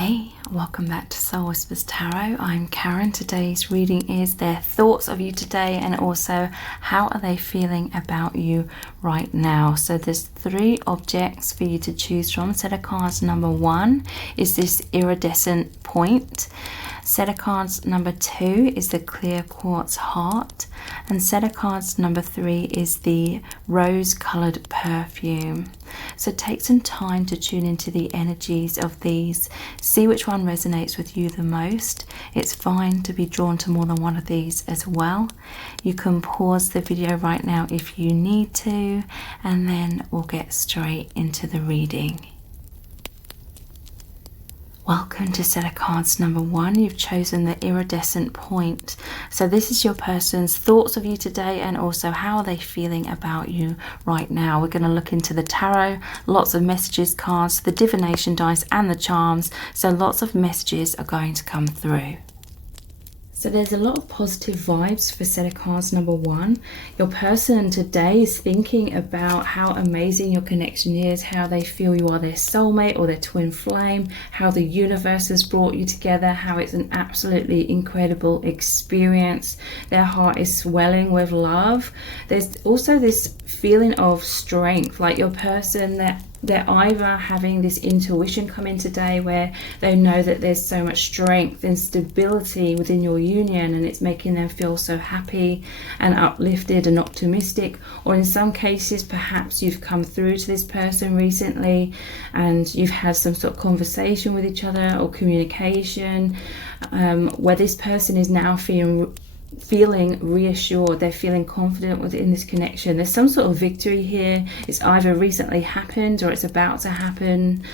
Hey, welcome back to Soul Whispers Tarot. I'm Karen. Today's reading is their thoughts of you today and also how are they feeling about you right now. So there's 3 objects for you to choose from. Set of cards number 1 is this iridescent point. Set of cards number 2 is the clear quartz heart. And set of cards number 3 is the rose-coloured perfume. So take some time to tune into the energies of these. See which one resonates with you the most. It's fine to be drawn to more than one of these as well. You can pause the video right now if you need to, and then we'll get straight into the reading. Welcome to set of cards number 1. You've chosen the iridescent point. So this is your person's thoughts of you today and also how are they feeling about you right now. We're going to look into the tarot, lots of messages cards, the divination dice and the charms. So lots of messages are going to come through. So there's a lot of positive vibes for set of cards number 1. Your person today is thinking about how amazing your connection is, how they feel you are their soulmate or their twin flame, how the universe has brought you together, how it's an absolutely incredible experience. Their heart is swelling with love. There's also this feeling of strength, like your person that they're either having this intuition come in today where they know that there's so much strength and stability within your union and it's making them feel so happy and uplifted and optimistic, or in some cases perhaps you've come through to this person recently and you've had some sort of conversation with each other or communication where this person is now feeling reassured, they're feeling confident within this connection. There's some sort of victory here. It's either recently happened or it's about to happen,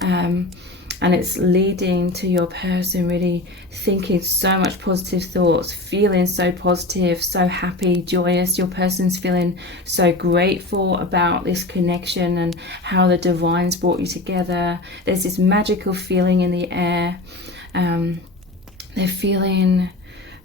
and it's leading to your person really thinking so much positive thoughts, feeling so positive, so happy, joyous. Your person's feeling so grateful about this connection and how the divine's brought you together. There's this magical feeling in the air. They're feeling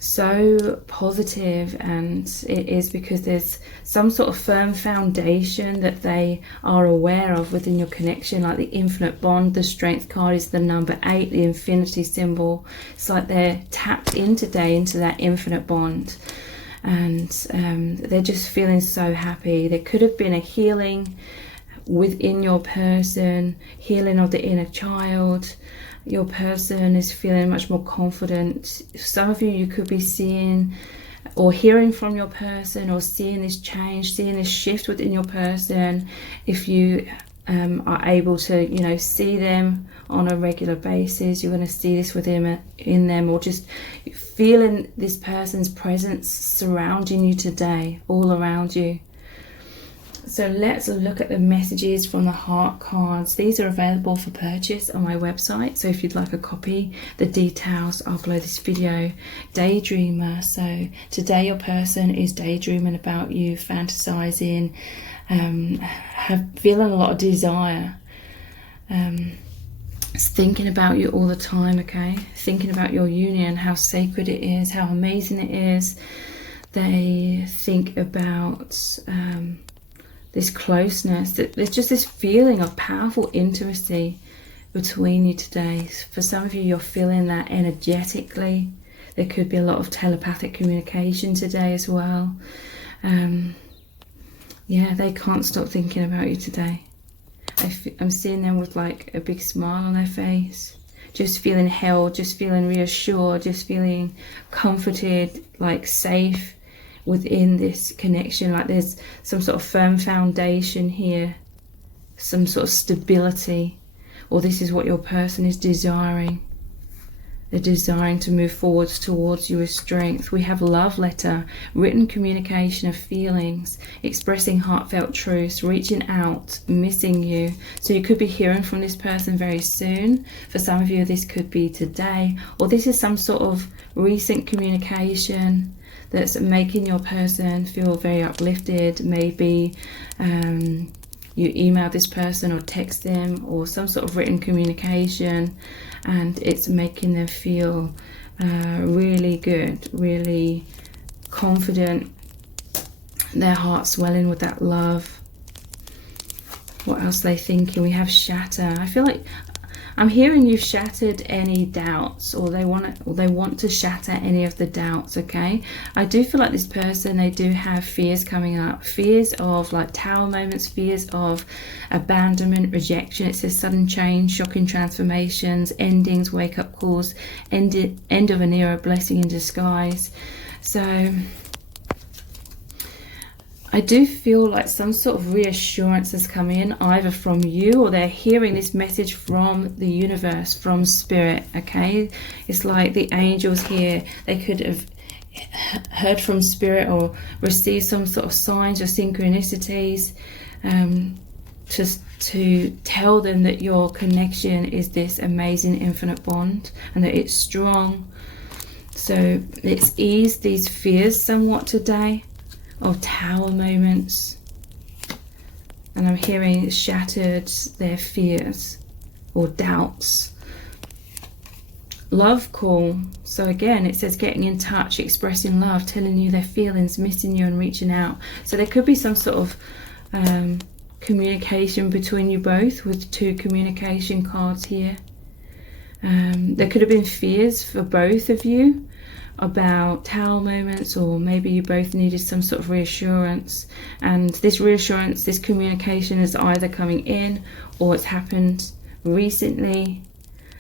so positive, and it is because there's some sort of firm foundation that they are aware of within your connection, like the infinite bond. The strength card is the number 8, the infinity symbol. It's like they're tapped in today into that infinite bond, and they're just feeling so happy. There could have been a healing within your person, healing of the inner child. Your person is feeling much more confident. Some of you could be seeing or hearing from your person or seeing this change, seeing this shift within your person. If you are able to, see them on a regular basis, you're going to see this in them, or just feeling this person's presence surrounding you today, all around you. So let's look at the messages from the heart cards. These are available for purchase on my website. So if you'd like a copy, the details are below this video. Daydreamer. So today your person is daydreaming about you, fantasizing, feeling a lot of desire. It's thinking about you all the time, okay? Thinking about your union, how sacred it is, how amazing it is. They think about this closeness, that there's just this feeling of powerful intimacy between you today. For some of you, you're feeling that energetically. There could be a lot of telepathic communication today as well. They can't stop thinking about you today. I'm seeing them with like a big smile on their face, just feeling held, just feeling reassured, just feeling comforted, like safe within this connection. Like there's some sort of firm foundation here, some sort of stability, or this is what your person is desiring. They're desiring to move forwards towards you with strength. We have love letter, written communication of feelings, expressing heartfelt truths, reaching out, missing you. So you could be hearing from this person very soon. For some of you, this could be today, or this is some sort of recent communication that's making your person feel very uplifted. Maybe you email this person or text them, or some sort of written communication, and it's making them feel really good, really confident, their heart swelling with that love. What else are they thinking? We have shatter. I feel like I'm hearing you've shattered any doubts, or they want to shatter any of the doubts. Okay, I do feel like this person, they do have fears coming up, fears of like Tower moments, fears of abandonment, rejection. It says sudden change, shocking transformations, endings, wake-up calls, end of an era, blessing in disguise. So I do feel like some sort of reassurance has come in, either from you, or they're hearing this message from the universe, from spirit. Okay, it's like the angels here, they could have heard from spirit or received some sort of signs or synchronicities to tell them that your connection is this amazing infinite bond and that it's strong. So it's eased these fears somewhat today of Tower moments, and I'm hearing it shattered their fears or doubts. Love call. So again, it says getting in touch, expressing love, telling you their feelings, missing you and reaching out. So there could be some sort of communication between you both with 2 communication cards here. There could have been fears for both of you about Tower moments, or maybe you both needed some sort of reassurance, and this reassurance, this communication is either coming in or it's happened recently.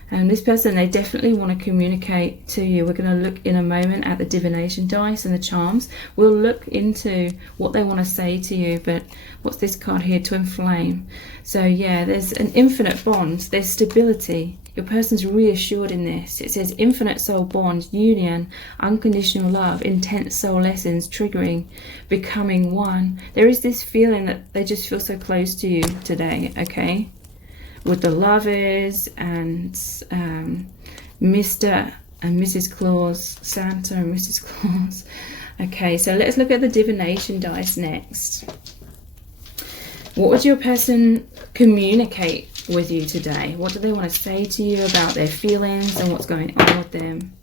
And this person, they definitely want to communicate to you. We're going to look in a moment at the divination dice and the charms. We'll look into what they want to say to you. But what's this card here? Twin flame. So yeah, there's an infinite bond, there's stability. Your person's reassured in this. It says infinite soul bond, union, unconditional love, intense soul lessons, triggering, becoming one. There is this feeling that they just feel so close to you today, okay? With the Lovers and Mr. and Mrs. Claus, Santa and Mrs. Claus. Okay, so let's look at the divination dice next. What would your person communicate with you today? What do they want to say to you about their feelings and what's going on with them?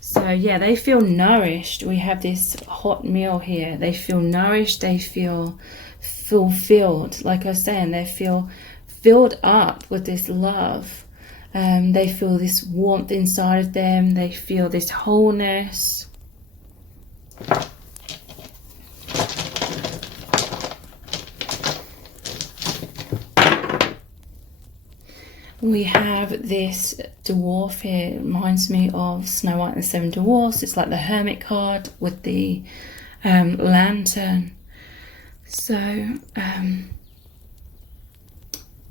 So yeah, they feel nourished. We have this hot meal here. They feel nourished. They feel fulfilled. Like I was saying, they feel filled up with this love. They feel this warmth inside of them. They feel this wholeness. We have this dwarf here. It reminds me of Snow White and the Seven Dwarfs. It's like the Hermit card with the lantern. So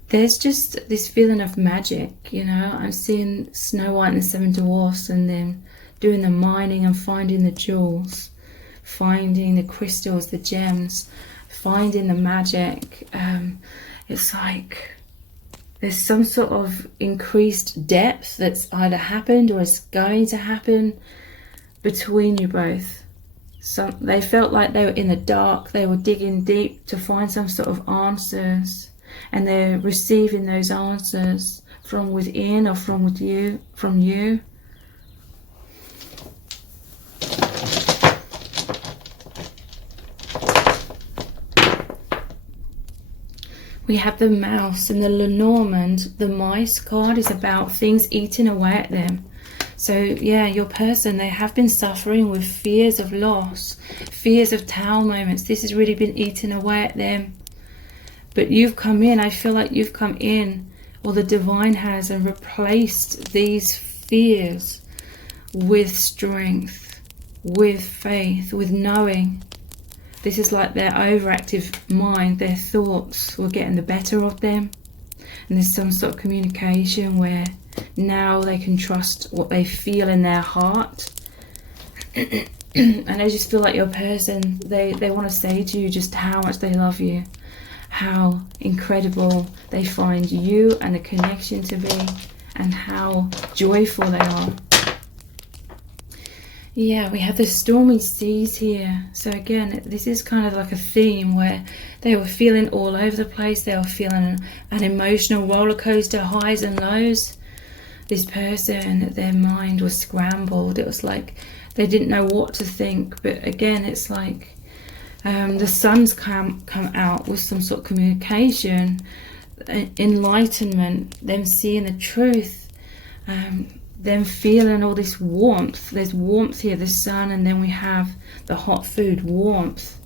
there's just this feeling of magic, you know. I'm seeing Snow White and the Seven Dwarfs and them doing the mining and finding the jewels, finding the crystals, the gems, finding the magic. It's like there's some sort of increased depth that's either happened or is going to happen between you both. So they felt like they were in the dark, they were digging deep to find some sort of answers, and they're receiving those answers from within or from you. We have the mouse and the Lenormand. The mice card is about things eating away at them. So yeah, your person, they have been suffering with fears of loss, fears of Tower moments. This has really been eating away at them. But you've come in, I feel like you've come in, or the divine has, and replaced these fears with strength, with faith, with knowing. This is like their overactive mind, their thoughts were getting the better of them. And there's some sort of communication where now they can trust what they feel in their heart. And I just feel like your person, they want to say to you just how much they love you, how incredible they find you and the connection to be, and how joyful they are. Yeah, we have the stormy seas here. So again, this is kind of like a theme where they were feeling all over the place. They were feeling an emotional roller coaster, highs and lows. This person, their mind was scrambled. It was like they didn't know what to think. But again, it's like the sun's come out with some sort of communication. enlightenment, them seeing the truth, them feeling all this warmth. There's warmth here, the sun, and then we have the hot food, warmth.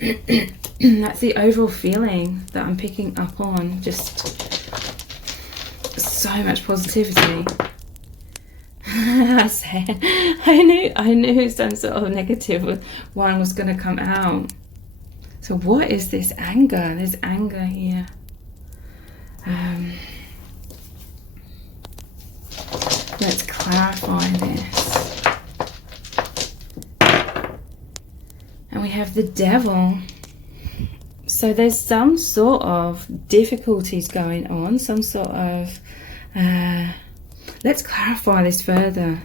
That's the overall feeling that I'm picking up on. Just so much positivity. I knew some sort of negative one was going to come out. So what is this anger? There's anger here. Let's clarify this. And we have the devil. So there's some sort of difficulties going on, some sort of... let's clarify this further.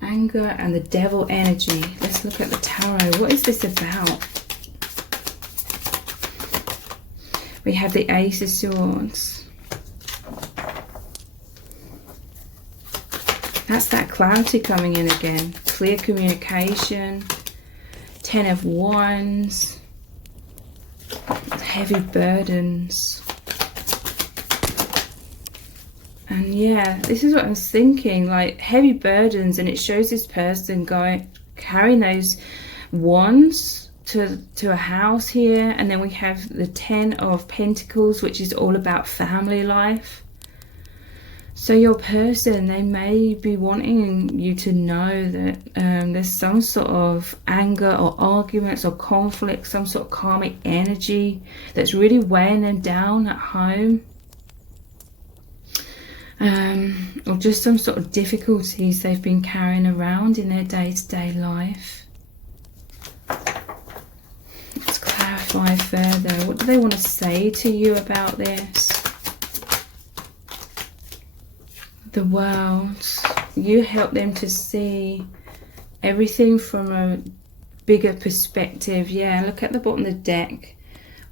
Anger and the devil energy. Let's look at the tarot. What is this about? We have the Ace of Swords. That's that clarity coming in again. Clear communication. Ten of Wands. Heavy burdens. And yeah, this is what I was thinking, like heavy burdens, and it shows this person carrying those wands to a house here. And then we have the Ten of Pentacles, which is all about family life. So your person, they may be wanting you to know that there's some sort of anger or arguments or conflict, some sort of karmic energy that's really weighing them down at home. Or just some sort of difficulties they've been carrying around in their day-to-day life. Let's clarify further. What do they want to say to you about this? The World. You help them to see everything from a bigger perspective. Yeah, look at the bottom of the deck.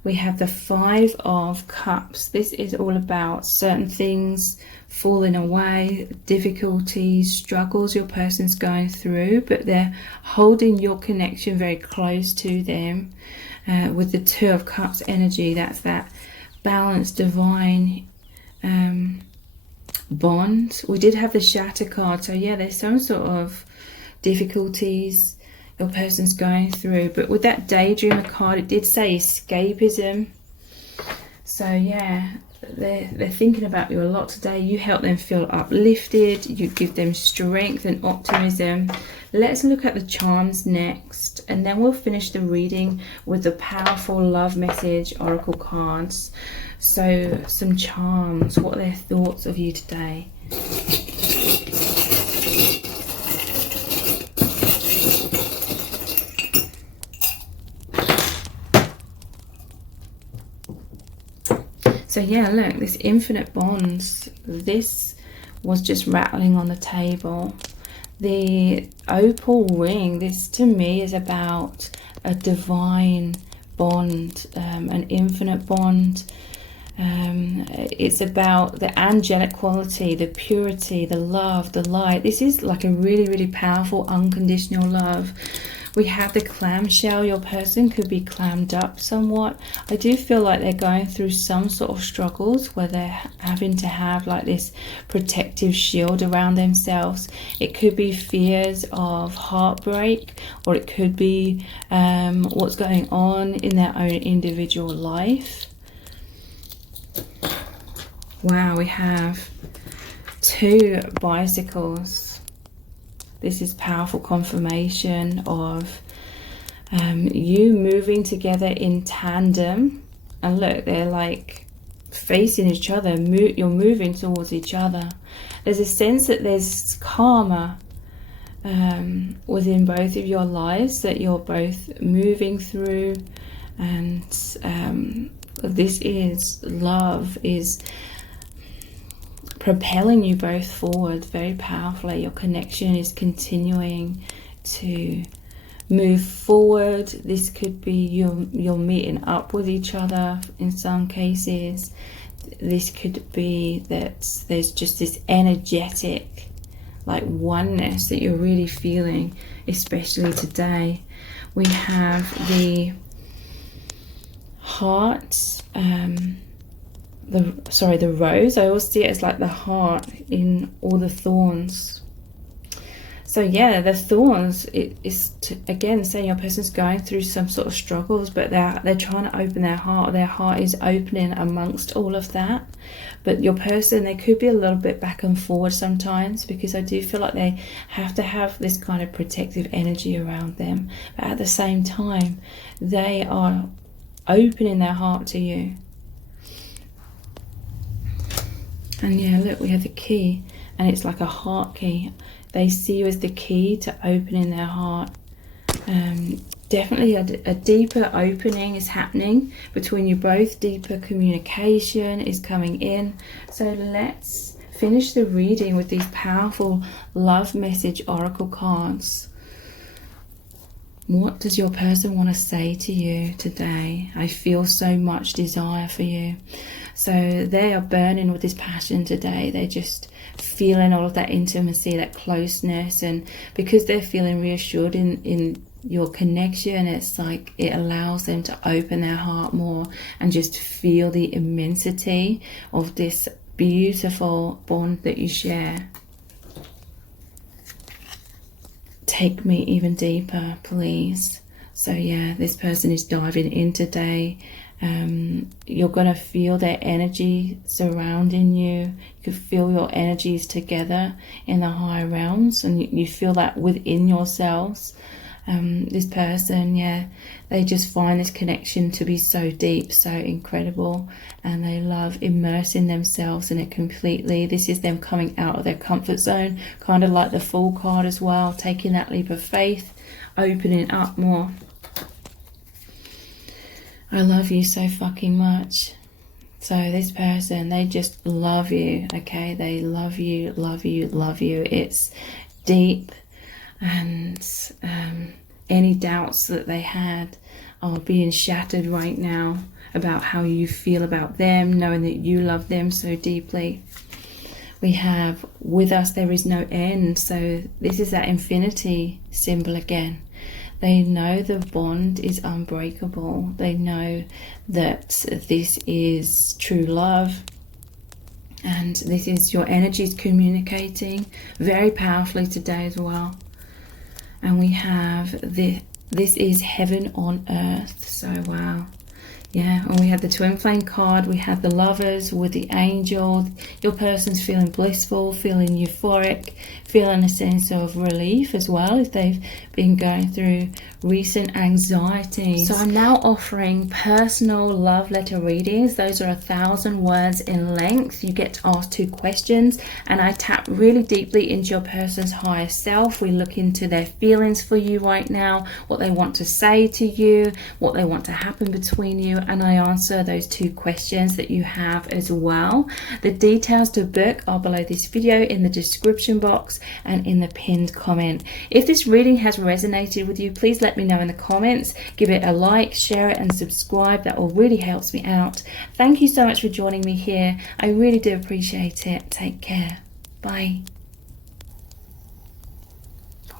We have the Five of Cups. This is all about certain things falling away, difficulties, struggles your person's going through, but they're holding your connection very close to them. With the Two of Cups energy, that's that balanced, divine bond. We did have the Shatter card, so yeah, there's some sort of difficulties your person's going through, but with that Daydreamer card, it did say escapism. So yeah, they're thinking about you a lot today. You help them feel uplifted, you give them strength and optimism. Let's look at the charms next, and then we'll finish the reading with the powerful love message oracle cards. So some charms, what are their thoughts of you today? So yeah, look, this infinite bonds, this was just rattling on the table. The opal ring, this to me is about a divine bond, an infinite bond. It's about the angelic quality, the purity, the love, the light. This is like a really, really powerful unconditional love. We have the clamshell. Your person could be clammed up somewhat. I do feel like they're going through some sort of struggles where they're having to have like this protective shield around themselves. It could be fears of heartbreak, or it could be what's going on in their own individual life. Wow, we have two bicycles. This is powerful confirmation of you moving together in tandem. And look, they're like facing each other. You're moving towards each other. There's a sense that there's karma within both of your lives that you're both moving through. And this is love is propelling you both forward very powerfully. Your connection is continuing to move forward. This could be you're meeting up with each other in some cases. This could be that there's just this energetic like oneness that you're really feeling, especially today. We have the heart, the rose. I always see it as like the heart in all the thorns. So yeah, the thorns, it is again saying your person's going through some sort of struggles, but they're trying to open their heart. Their heart is opening amongst all of that. But your person, they could be a little bit back and forward sometimes, because I do feel like they have to have this kind of protective energy around them. But at the same time, they are opening their heart to you. And yeah, look, we have the key, and it's like a heart key. They see you as the key to opening their heart. Definitely a deeper opening is happening between you both. Deeper communication is coming in. So let's finish the reading with these powerful love message oracle cards. What does your person want to say to you today? I feel so much desire for you. So they are burning with this passion today. They're just feeling all of that intimacy, that closeness, and because they're feeling reassured in your connection, it's like it allows them to open their heart more and just feel the immensity of this beautiful bond that you share. Take me even deeper, please. So yeah, this person is diving in today. You're going to feel their energy surrounding you. You can feel your energies together in the higher realms, and you feel that within yourselves. This person, yeah, they just find this connection to be so deep, so incredible, and they love immersing themselves in it completely. This is them coming out of their comfort zone, kind of like the Fool card as well, taking that leap of faith, opening up more. I love you so fucking much. So this person, they just love you, okay? They love you, love you, love you. It's deep, and any doubts that they had are being shattered right now about how you feel about them, knowing that you love them so deeply. We have, with us there is no end. So this is that infinity symbol again. They know the bond is unbreakable. They know that this is true love. And this is your energies communicating very powerfully today as well. And we have this is heaven on earth. So wow. Yeah, and we have the twin flame card. We have the lovers with the angel. Your person's feeling blissful, feeling euphoric, feeling a sense of relief as well if they've been going through recent anxiety. So I'm now offering personal love letter readings. Those are 1,000 words in length. You get to ask 2 questions, and I tap really deeply into your person's higher self. We look into their feelings for you right now, what they want to say to you, what they want to happen between you, and I answer those 2 questions that you have as well. The details to book are below this video in the description box and in the pinned comment. If this reading has resonated with you, please let me know in the comments. Give it a like, share it and subscribe. That all really helps me out. Thank you so much for joining me here. I really do appreciate it. Take care. Bye.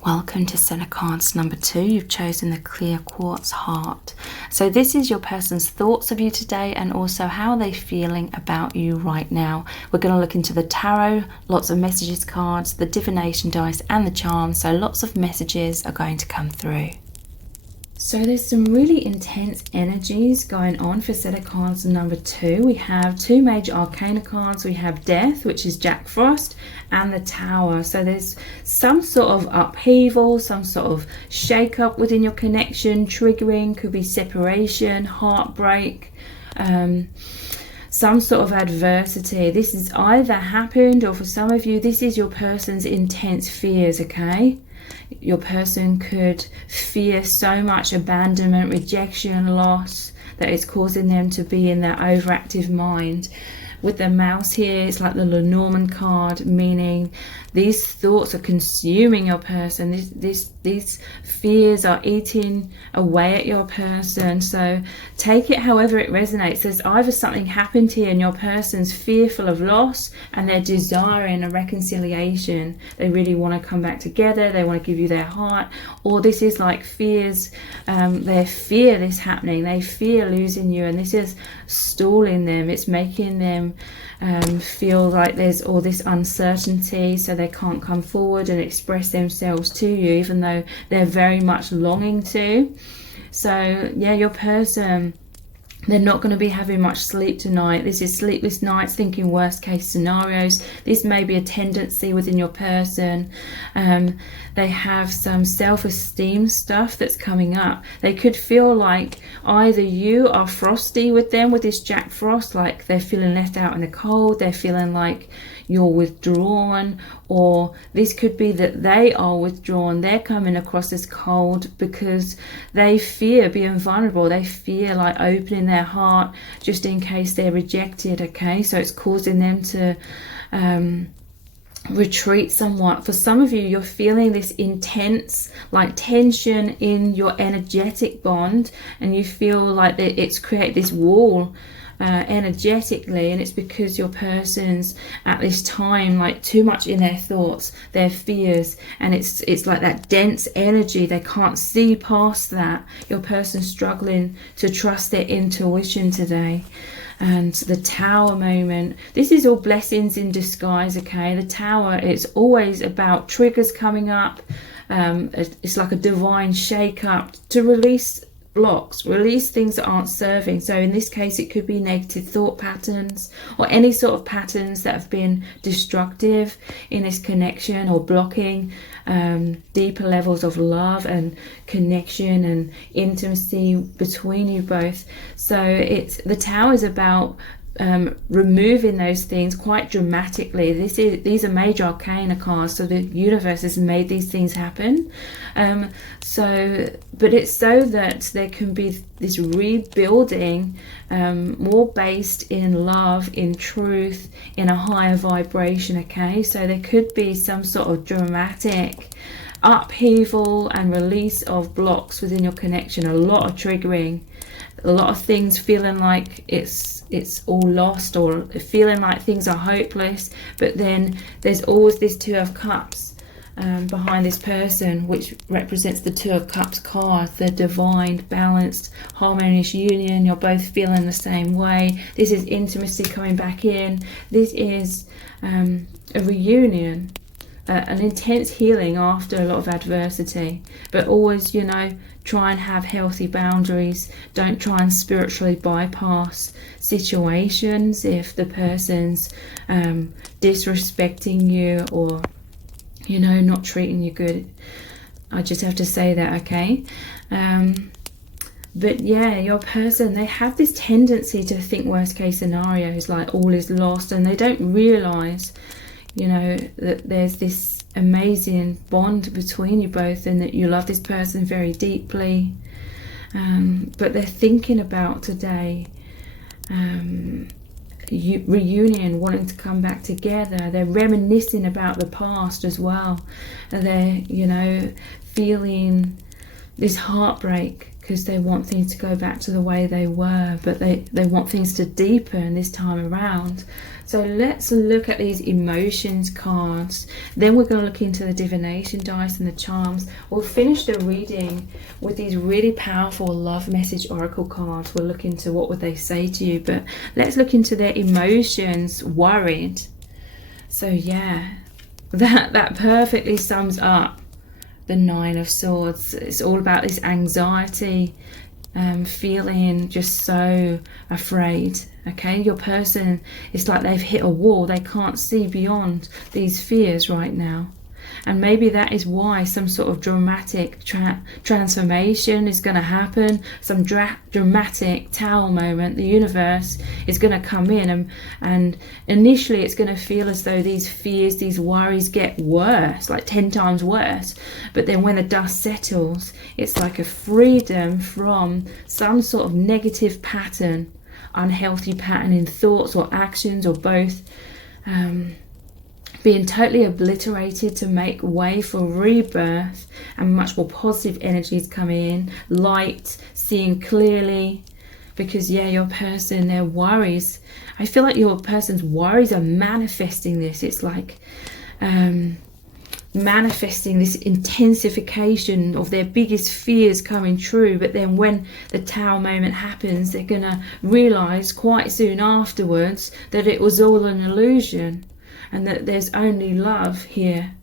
Welcome to Center Cards number 2. You've chosen the Clear Quartz Heart. So this is your person's thoughts of you today, and also how they're feeling about you right now. We're going to look into the tarot, lots of messages cards, the divination dice and the charms. So lots of messages are going to come through. So there's some really intense energies going on for set of cards number 2. We have 2 major arcana cards. We have Death, which is Jack Frost, and the Tower. So there's some sort of upheaval, some sort of shake-up within your connection, triggering, could be separation, heartbreak, some sort of adversity. This has either happened, or for some of you, this is your person's intense fears, okay? Your person could fear so much abandonment, rejection, loss, that it's causing them to be in that overactive mind. With the mouse here, it's like the Lenormand card, meaning these thoughts are consuming your person. This these fears are eating away at your person. So take it however it resonates. There's either something happened here and your person's fearful of loss and they're desiring a reconciliation. They really want to come back together. They want to give you their heart. Or this is like fears. They fear this happening. They fear losing you, and this is stalling them. It's making them feel like there's all this uncertainty, so they can't come forward and express themselves to you, even though they're very much longing to. So yeah, your person, they're not going to be having much sleep tonight. This is sleepless nights, thinking worst case scenarios. This may be a tendency within your person. They have some self-esteem stuff that's coming up. They could feel like either you are frosty with them, with this Jack Frost, like they're feeling left out in the cold. They're feeling like you're withdrawn, or this could be that they are withdrawn. They're coming across as cold because they fear being vulnerable. They fear like opening their heart just in case they're rejected. Okay, so it's causing them to retreat somewhat. For some of you, you're feeling this intense like tension in your energetic bond, and you feel like that it's created this wall energetically, and it's because your person's at this time like too much in their thoughts, their fears, and it's like that dense energy. They can't see past that. Your person's struggling to trust their intuition today. And the Tower moment, this is all blessings in disguise. Okay, the Tower, it's always about triggers coming up. It's like a divine shake up to release blocks, release things that aren't serving. So in this case, it could be negative thought patterns or any sort of patterns that have been destructive in this connection, or blocking deeper levels of love and connection and intimacy between you both. So it's the Tower is about removing those things quite dramatically. These are major arcana cards, so the universe has made these things happen. But it's so that there can be this rebuilding, more based in love, in truth, in a higher vibration. Okay, so there could be some sort of dramatic upheaval and release of blocks within your connection. A lot of triggering, a lot of things feeling like it's all lost, or feeling like things are hopeless. But then there's always this Two of Cups behind this person, which represents the Two of Cups card, the divine, balanced, harmonious union. You're both feeling the same way. This is intimacy coming back in. This is a reunion, an intense healing after a lot of adversity. But always, try and have healthy boundaries. Don't try and spiritually bypass situations if the person's disrespecting you, or not treating you good. I just have to say that. Okay, but yeah, your person, they have this tendency to think worst case scenarios, like all is lost, and they don't realize that there's this amazing bond between you both, and that you love this person very deeply. But they're thinking about today reunion, wanting to come back together. They're reminiscing about the past as well. They're feeling this heartbreak because they want things to go back to the way they were, but they want things to deepen this time around. So let's look at these emotions cards. Then we're going to look into the divination dice and the charms. We'll finish the reading with these really powerful love message oracle cards. We'll look into what would they say to you, but let's look into their emotions. Worried. So yeah, that perfectly sums up the Nine of Swords. It's all about this anxiety, feeling just so afraid. Okay, your person, it's like they've hit a wall. They can't see beyond these fears right now. And maybe that is why some sort of dramatic transformation is going to happen. Some dramatic Tower moment. The universe is going to come in, and initially it's going to feel as though these fears, these worries get worse, like 10 times worse. But then when the dust settles, it's like a freedom from some sort of negative pattern, unhealthy pattern in thoughts or actions, or both. being totally obliterated to make way for rebirth, and much more positive energies coming in, light, seeing clearly. Because yeah, your person, their worries, I feel like your person's worries are manifesting this. It's like manifesting this intensification of their biggest fears coming true. But then when the Tower moment happens, they're gonna realize quite soon afterwards that it was all an illusion, and that there's only love here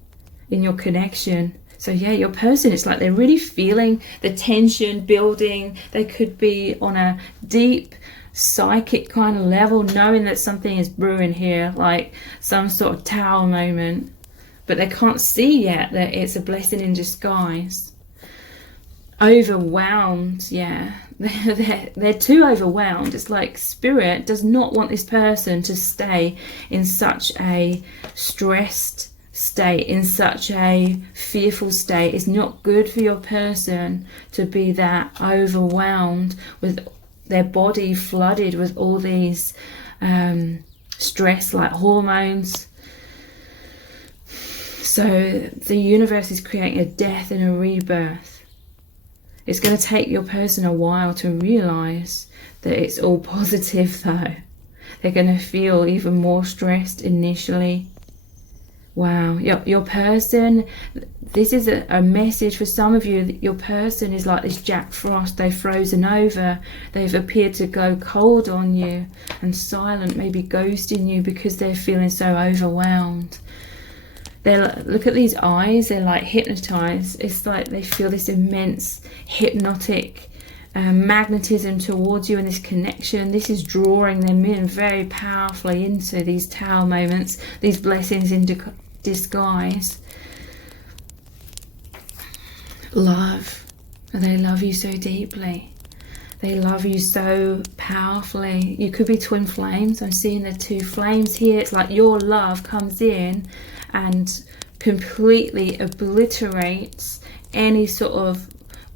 in your connection. So yeah, your person, it's like they're really feeling the tension building. They could be on a deep psychic kind of level, knowing that something is brewing here, like some sort of Tower moment, but they can't see yet that it's a blessing in disguise. Overwhelmed, yeah. They're too overwhelmed. It's like Spirit does not want this person to stay in such a stressed state, in such a fearful state. It's not good for your person to be that overwhelmed, with their body flooded with all these stress like hormones. So the universe is creating a death and a rebirth. It's going to take your person a while to realize that it's all positive though. They're going to feel even more stressed initially. Wow, your person, this is a message for some of you. That your person is like this Jack Frost. They've frozen over. They've appeared to go cold on you and silent, maybe ghosting you because they're feeling so overwhelmed. Look at these eyes, they're like hypnotized. It's like they feel this immense hypnotic magnetism towards you, and this connection. This is drawing them in very powerfully into these Tower moments, these blessings in disguise. Love. They love you so deeply. They love you so powerfully. You could be twin flames. I'm seeing the two flames here. It's like your love comes in and completely obliterates any sort of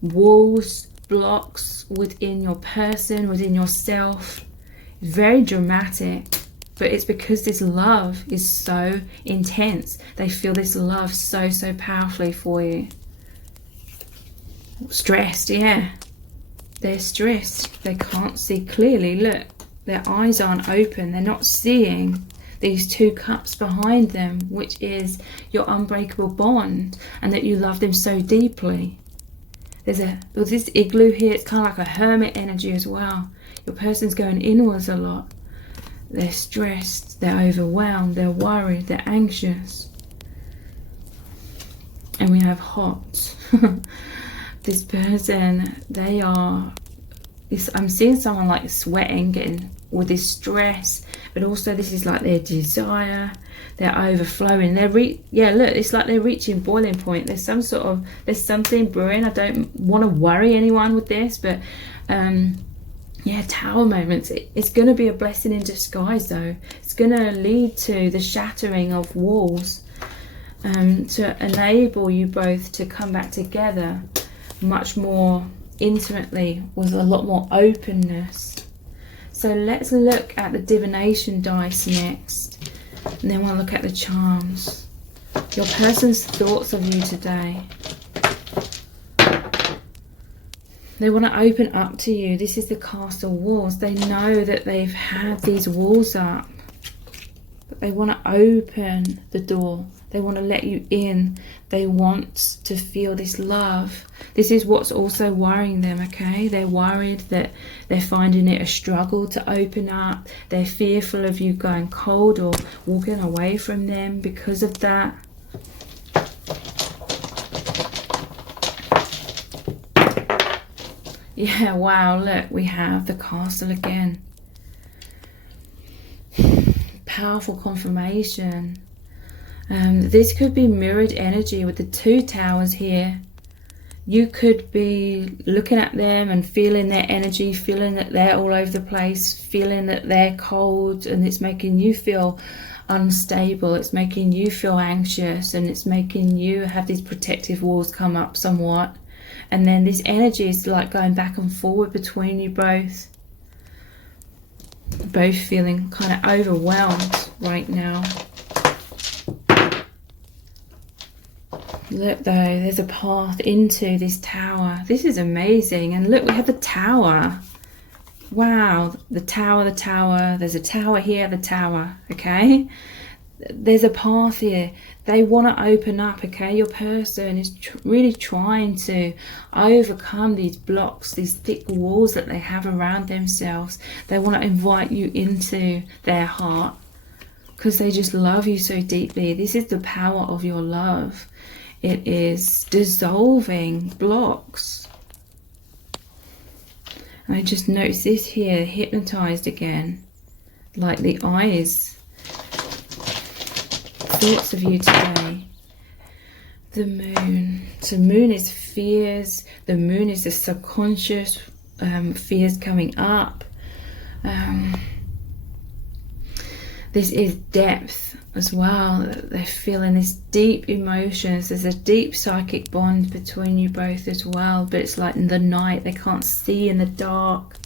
walls, blocks within your person, within yourself. Very dramatic, but it's because this love is so intense. They feel this love so powerfully for you. Stressed, yeah. They're stressed. They can't see clearly. Look, their eyes aren't open. They're not seeing these two cups behind them, which is your unbreakable bond, and that you love them so deeply. There's this igloo here. It's kind of like a hermit energy as well. Your person's going inwards a lot. They're stressed, they're overwhelmed, they're worried, they're anxious. And we have hot. This person, I'm seeing someone like sweating, getting with this stress, but also this is like their desire. They're overflowing. Look, it's like they're reaching boiling point. There's something brewing. I don't want to worry anyone with this, but yeah, Tower moments. It's going to be a blessing in disguise though. It's going to lead to the shattering of walls, to enable you both to come back together much more intimately, with a lot more openness. So let's look at the divination dice next, and then we'll look at the charms. Your person's thoughts of you today. They want to open up to you. This is the castle walls. They know that they've had these walls up, but they want to open the door. They want to let you in. They want to feel this love. This is what's also worrying them, okay? They're worried that they're finding it a struggle to open up. They're fearful of you going cold or walking away from them because of that. Yeah, wow, look, we have the castle again. Powerful confirmation. This could be mirrored energy with the two towers here. You could be looking at them and feeling their energy, feeling that they're all over the place, feeling that they're cold, and it's making you feel unstable. It's making you feel anxious, and it's making you have these protective walls come up somewhat. And then this energy is like going back and forward between you both feeling kind of overwhelmed right now. Look though, there's a path into this tower. This is amazing. And look, we have the tower. Wow, the tower, the tower. There's a tower here, the tower, okay? There's a path here. They want to open up, okay? Your person is really trying to overcome these blocks, these thick walls that they have around themselves. They want to invite you into their heart because they just love you so deeply. This is the power of your love. It is dissolving blocks. And I just noticed this here, hypnotized again, like the eyes. Thoughts of you today. The moon. So moon is fears. The moon is the subconscious fears coming up. This is depth as well. They're feeling this deep emotions. There's a deep psychic bond between you both as well, but it's like in the night, they can't see in the dark.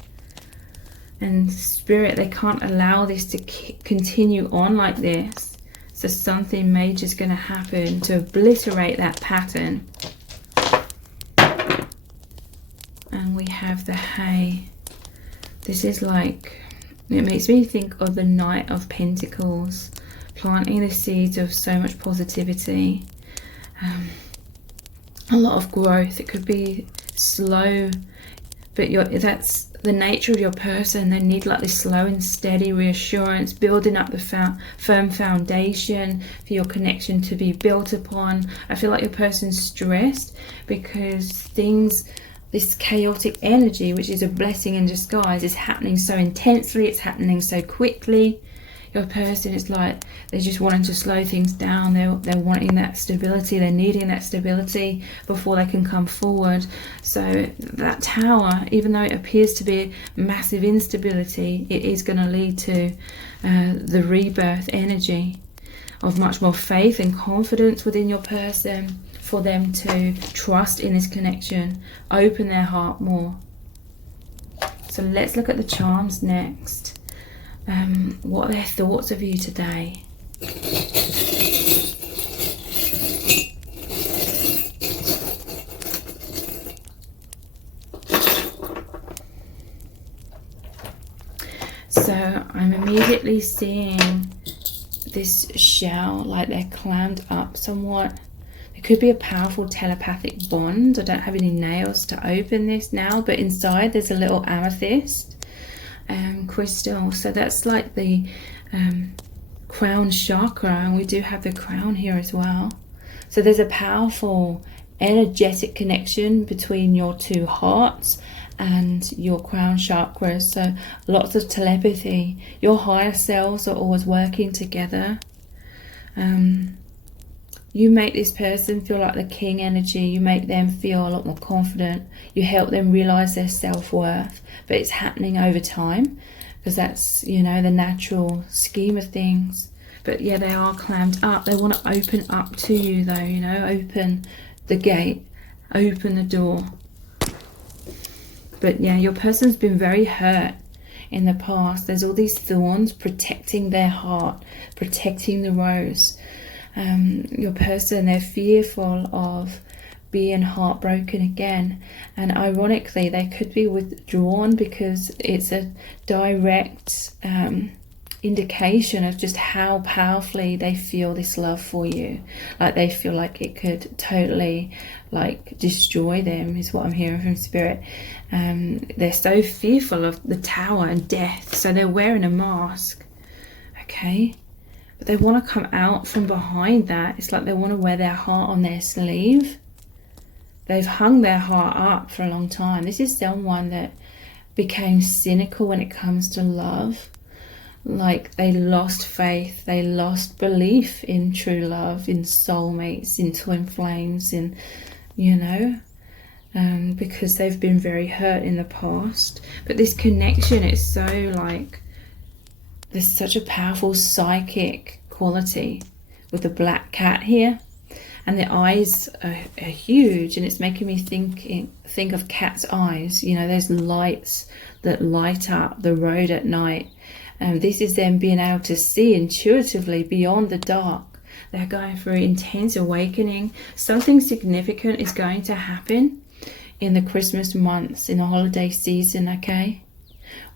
And spirit, they can't allow this to continue on like this. So something major is going to happen to obliterate that pattern. And we have the hay. This is like, it makes me think of the Knight of Pentacles, planting the seeds of so much positivity, a lot of growth. It could be slow, but that's the nature of your person. They need like this slow and steady reassurance, building up the firm foundation for your connection to be built upon. I feel like your person's stressed because this chaotic energy, which is a blessing in disguise, is happening so intensely, it's happening so quickly. Your person is like, they're just wanting to slow things down. They're wanting that stability. They're needing that stability before they can come forward. So that tower, even though it appears to be massive instability, it is going to lead to the rebirth energy of much more faith and confidence within your person, for them to trust in this connection, open their heart more. So let's look at the charms next. What are their thoughts of you today? So I'm immediately seeing this shell, like they're clammed up somewhat. It could be a powerful telepathic bond. I don't have any nails to open this now, but inside there's a little amethyst crystal. So that's like the crown chakra, and we do have the crown here as well. So there's a powerful energetic connection between your two hearts and your crown chakra. So lots of telepathy. Your higher selves are always working together. You make this person feel like the king energy. You make them feel a lot more confident. You help them realize their self-worth. But it's happening over time, because that's, you know, the natural scheme of things. But yeah, they are clammed up. They want to open up to you though, you know, open the gate, open the door. But yeah, your person's been very hurt in the past. There's all these thorns protecting their heart, protecting the rose. Your person, they're fearful of being heartbroken again, and ironically they could be withdrawn because it's a direct indication of just how powerfully they feel this love for you. Like they feel like it could totally like destroy them, is what I'm hearing from spirit. They're so fearful of the tower and death, so they're wearing a mask, okay? But they want to come out from behind that. It's like they want to wear their heart on their sleeve. They've hung their heart up for a long time. This is someone that became cynical when it comes to love. Like they lost faith, they lost belief in true love, in soulmates, in twin flames, in, you know, because they've been very hurt in the past. But this connection is so like, there's such a powerful psychic quality with the black cat here, and the eyes are huge, and it's making me think of cat's eyes. You know, those lights that light up the road at night. This is them being able to see intuitively beyond the dark. They're going through intense awakening. Something significant is going to happen in the Christmas months, in the holiday season, okay?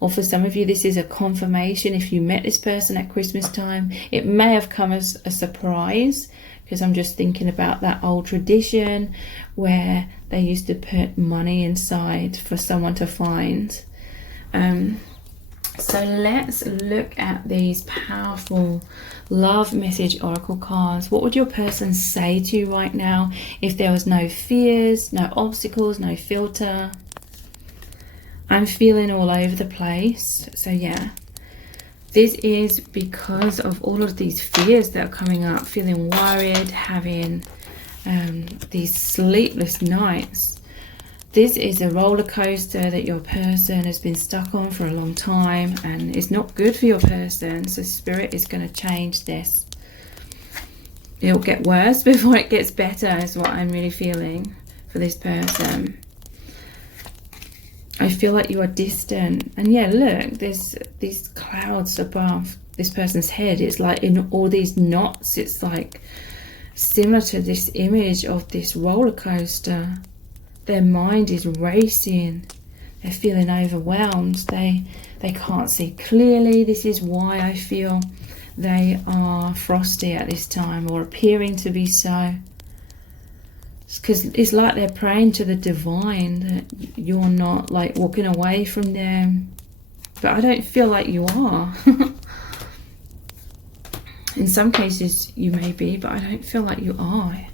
Or for some of you, this is a confirmation. If you met this person at Christmas time, it may have come as a surprise, because I'm just thinking about that old tradition where they used to put money inside for someone to find. So let's look at these powerful love message oracle cards. What would your person say to you right now if there was no fears, no obstacles, no filter? I'm feeling all over the place. So yeah, this is because of all of these fears that are coming up, feeling worried, having these sleepless nights. This is a roller coaster that your person has been stuck on for a long time, and it's not good for your person. So Spirit is going to change this. It'll get worse before it gets better, is what I'm really feeling for this person. I feel like you are distant. And yeah, look, there's these clouds above this person's head. It's like in all these knots. It's like similar to this image of this roller coaster. Their mind is racing. They're feeling overwhelmed. They can't see clearly. This is why I feel they are frosty at this time, or appearing to be so. Because it's like they're praying to the divine that you're not like walking away from them. But I don't feel like you are. In some cases you may be, but I don't feel like you are.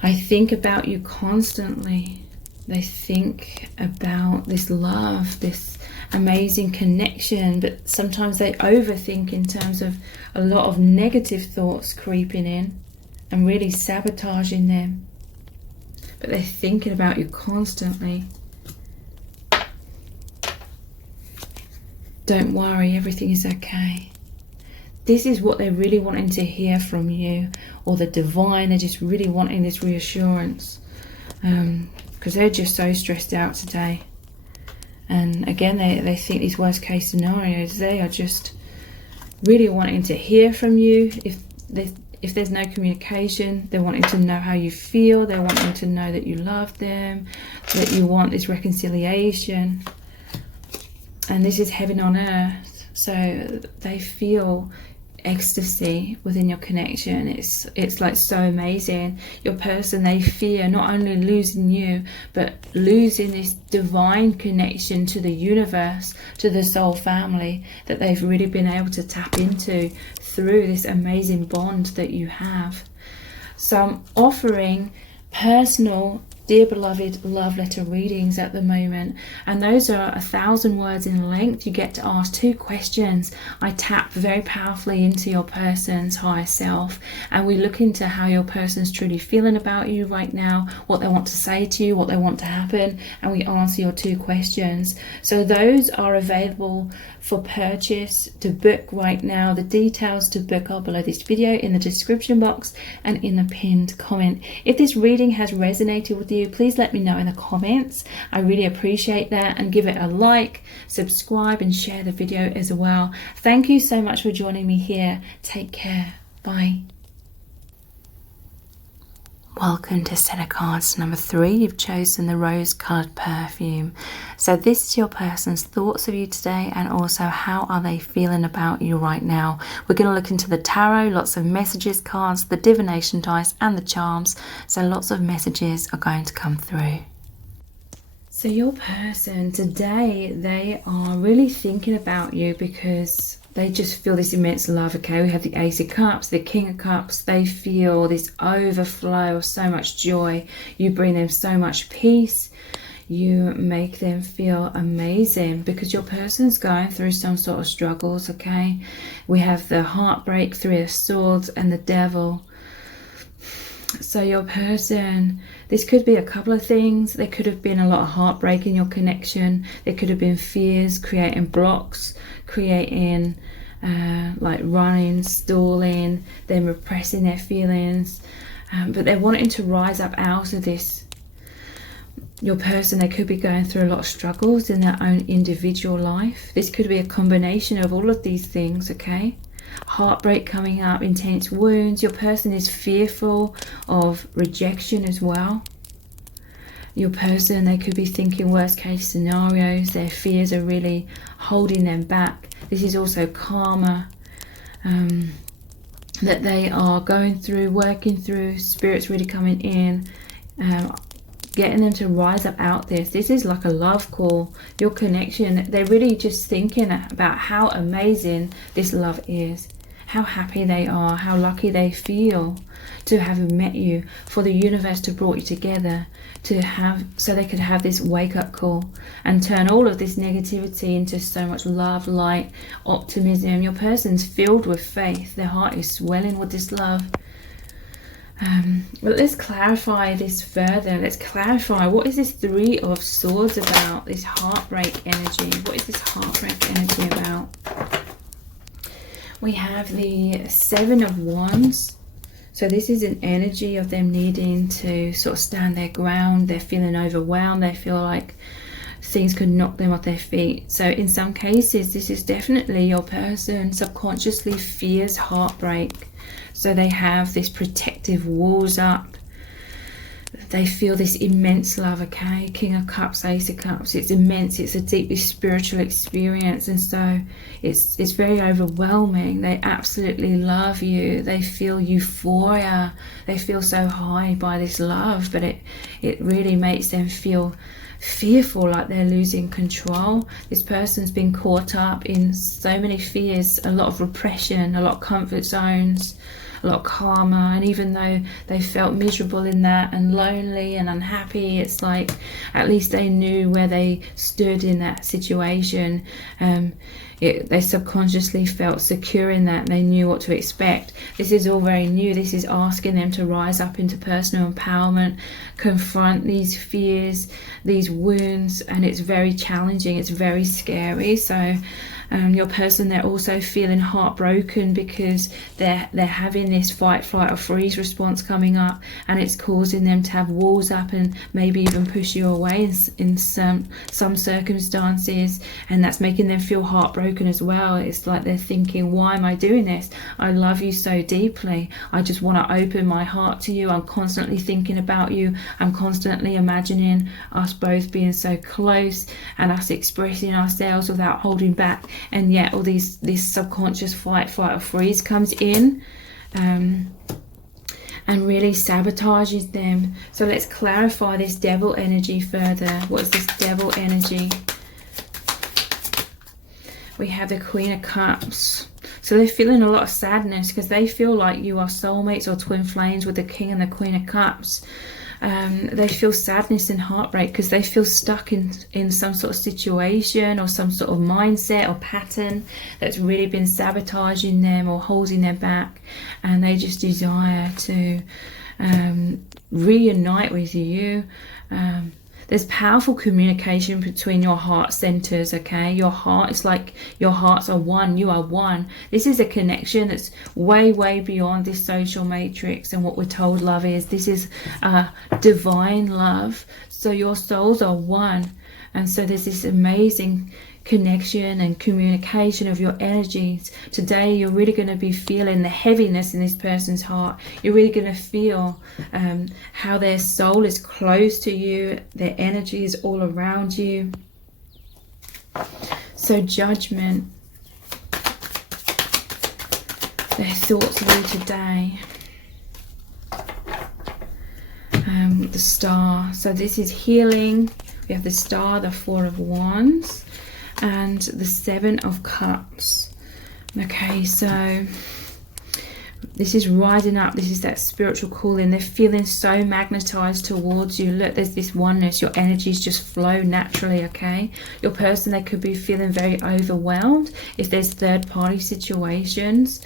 I think about you constantly. They think about this love, this amazing connection, but sometimes they overthink in terms of a lot of negative thoughts creeping in and really sabotaging them. But they're thinking about you constantly. Don't worry, everything is okay. This is what they're really wanting to hear from you, or the divine. They're just really wanting this reassurance, because they're just so stressed out today. And again, they think these worst case scenarios. They are just really wanting to hear from you. If there's no communication, they're wanting to know how you feel. They're wanting to know that you love them, that you want this reconciliation. And this is heaven on earth. So they feel ecstasy within your connection. It's like so amazing. Your person, they fear not only losing you, but losing this divine connection to the universe, to the soul family that they've really been able to tap into through this amazing bond that you have. So I'm offering personal Dear Beloved love letter readings at the moment, and those are 1,000 words in length. You get to ask 2 questions. I tap very powerfully into your person's higher self, and we look into how your person's truly feeling about you right now, what they want to say to you, what they want to happen, and we answer your 2 questions. So those are available for purchase to book right now. The details to book are below this video in the description box and in the pinned comment. If this reading has resonated with you, please let me know in the comments. I really appreciate that, and give it a like, subscribe and share the video as well. Thank you so much for joining me here. Take care. Bye. Welcome to set of cards number 3. You've chosen the rose coloured perfume. So this is your person's thoughts of you today, and also how are they feeling about you right now. We're going to look into the tarot, lots of messages cards, the divination dice and the charms. So lots of messages are going to come through. So your person today, they are really thinking about you because they just feel this immense love, okay? We have the Ace of Cups, the King of Cups. They feel this overflow of so much joy. You bring them so much peace. You make them feel amazing because your person's going through some sort of struggles, okay? We have the heartbreak, 3 of Swords and the Devil. So your person, this could be a couple of things. There could have been a lot of heartbreak in your connection. There could have been fears, creating blocks, creating like running, stalling, them repressing their feelings. But they're wanting to rise up out of this. Your person, they could be going through a lot of struggles in their own individual life. This could be a combination of all of these things, okay? heartbreak coming up, intense wounds. Your person is fearful of rejection as well. Your person, they could be thinking worst case scenarios. Their fears are really holding them back. This is also karma that they are going through, working through. Spirit's really coming in, getting them to rise up out this. This is like a love call. Your connection, they're really just thinking about how amazing this love is, how happy they are, how lucky they feel to have met you, for the universe to brought you together, to have, so they could have this wake-up call and turn all of this negativity into so much love, light, optimism. Your person's filled with faith. Their heart is swelling with this love. But let's clarify this further. Let's clarify, what is this Three of Swords about? This heartbreak energy. What is this heartbreak energy about? We have the Seven of Wands. So this is an energy of them needing to sort of stand their ground. They're feeling overwhelmed. They feel like things could knock them off their feet. So in some cases, this is definitely your person subconsciously fears heartbreak. So they have this protective walls up. They feel this immense love, okay? King of Cups, Ace of Cups. It's immense. It's a deeply spiritual experience. And so it's very overwhelming. They absolutely love you. They feel euphoria. They feel so high by this love. But it really makes them feel fearful, like they're losing control. This person's been caught up in so many fears, a lot of repression, a lot of comfort zones, a lot of karma, and even though they felt miserable in that and lonely and unhappy, it's like at least they knew where they stood in that situation. They subconsciously felt secure in that, and they knew what to expect. This is all very new. This is asking them to rise up into personal empowerment, confront these fears, these wounds, and it's very challenging. It's very scary. So your person, they're also feeling heartbroken because they're having this fight, flight or freeze response coming up, and it's causing them to have walls up and maybe even push you away in some circumstances, and that's making them feel heartbroken as well. It's like they're thinking, why am I doing this? I love you so deeply. I just want to open my heart to you. I'm constantly thinking about you. I'm constantly imagining us both being so close and us expressing ourselves without holding back. And yet all this subconscious fight, flight or freeze comes in and really sabotages them. So let's clarify this devil energy further. What is this devil energy? We have the Queen of Cups. So they're feeling a lot of sadness because they feel like you are soulmates or twin flames with the King and the Queen of Cups. They feel sadness and heartbreak because they feel stuck in some sort of situation or some sort of mindset or pattern that's really been sabotaging them or holding them back, and they just desire to reunite with you. There's powerful communication between your heart centers, okay? Your heart is like, your hearts are one, you are one. This is a connection that's way, way beyond this social matrix and what we're told love is. This is divine love. So your souls are one. And so there's this amazing connection and communication of your energies. Today you're really going to be feeling the heaviness in this person's heart. You're really going to feel how their soul is close to you, their energy is all around you. So Judgment, their thoughts of you today. The Star, so this is healing. We have the Star, the Four of Wands, and the Seven of Cups. Okay, so this is rising up. This is that spiritual calling. They're feeling so magnetized towards you. Look, there's this oneness. Your energies just flow naturally, okay? Your person, they could be feeling very overwhelmed if there's third-party situations,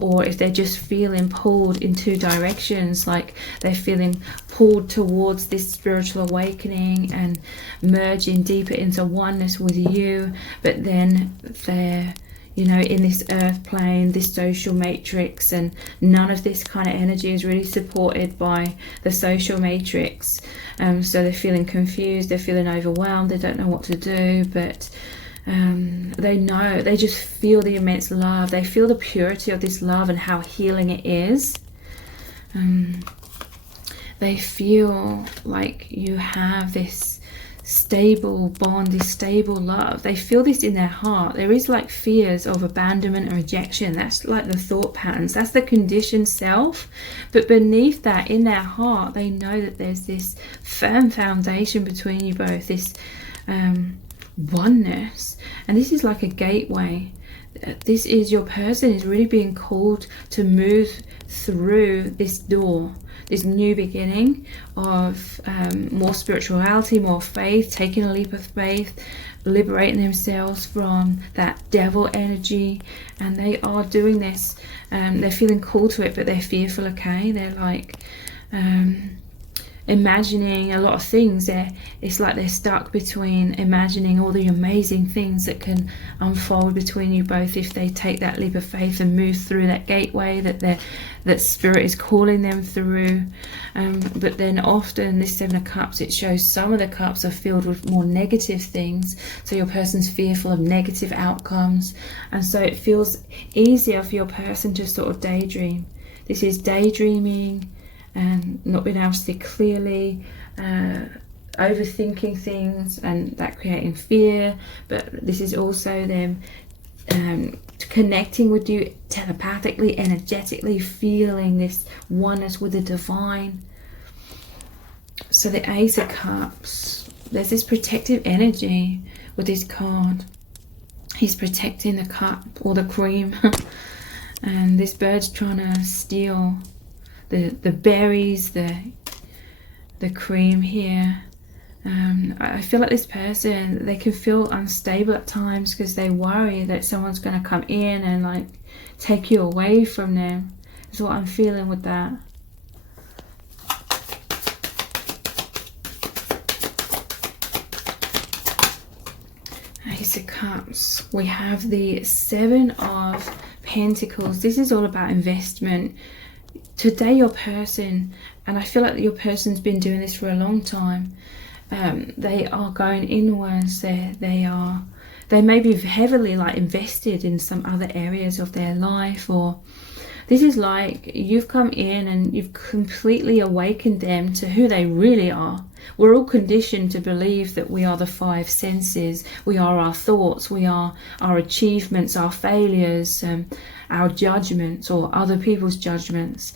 or if they're just feeling pulled in two directions, like they're feeling pulled towards this spiritual awakening and merging deeper into oneness with you, but then they're, you know, in this earth plane, this social matrix, and none of this kind of energy is really supported by the social matrix. So they're feeling confused, they're feeling overwhelmed, they don't know what to do, but They know, they just feel the immense love. They feel the purity of this love and how healing it is. They feel like you have this stable bond, this stable love. They feel this in their heart. There is like fears of abandonment and rejection. That's like the thought patterns. That's the conditioned self. But beneath that, in their heart, they know that there's this firm foundation between you both, this oneness. And this is like a gateway. This is, your person is really being called to move through this door, this new beginning of more spirituality, more faith, taking a leap of faith, liberating themselves from that devil energy. And they are doing this. They're feeling called to it, but they're fearful. Okay, they're like imagining a lot of things. It's like they're stuck between imagining all the amazing things that can unfold between you both if they take that leap of faith and move through that gateway that spirit is calling them through. But then often this Seven of Cups, it shows some of the cups are filled with more negative things, so your person's fearful of negative outcomes, and so it feels easier for your person to sort of daydream. This is daydreaming and not being able to see clearly, overthinking things, and that creating fear. But this is also them connecting with you telepathically, energetically, feeling this oneness with the divine. So the Ace of Cups, there's this protective energy with this card. He's protecting the cup or the cream and this bird's trying to steal the berries, the cream here. I feel like this person, they can feel unstable at times because they worry that someone's going to come in and like take you away from them. Is what I'm feeling with that. Ace of Cups. We have the Seven of Pentacles. This is all about investment. Today your person, and I feel like your person's been doing this for a long time, they are going inwards. They may be heavily like invested in some other areas of their life, or this is like you've come in and you've completely awakened them to who they really are. We're all conditioned to believe that we are the five senses. We are our thoughts, we are our achievements, our failures, our judgments or other people's judgments.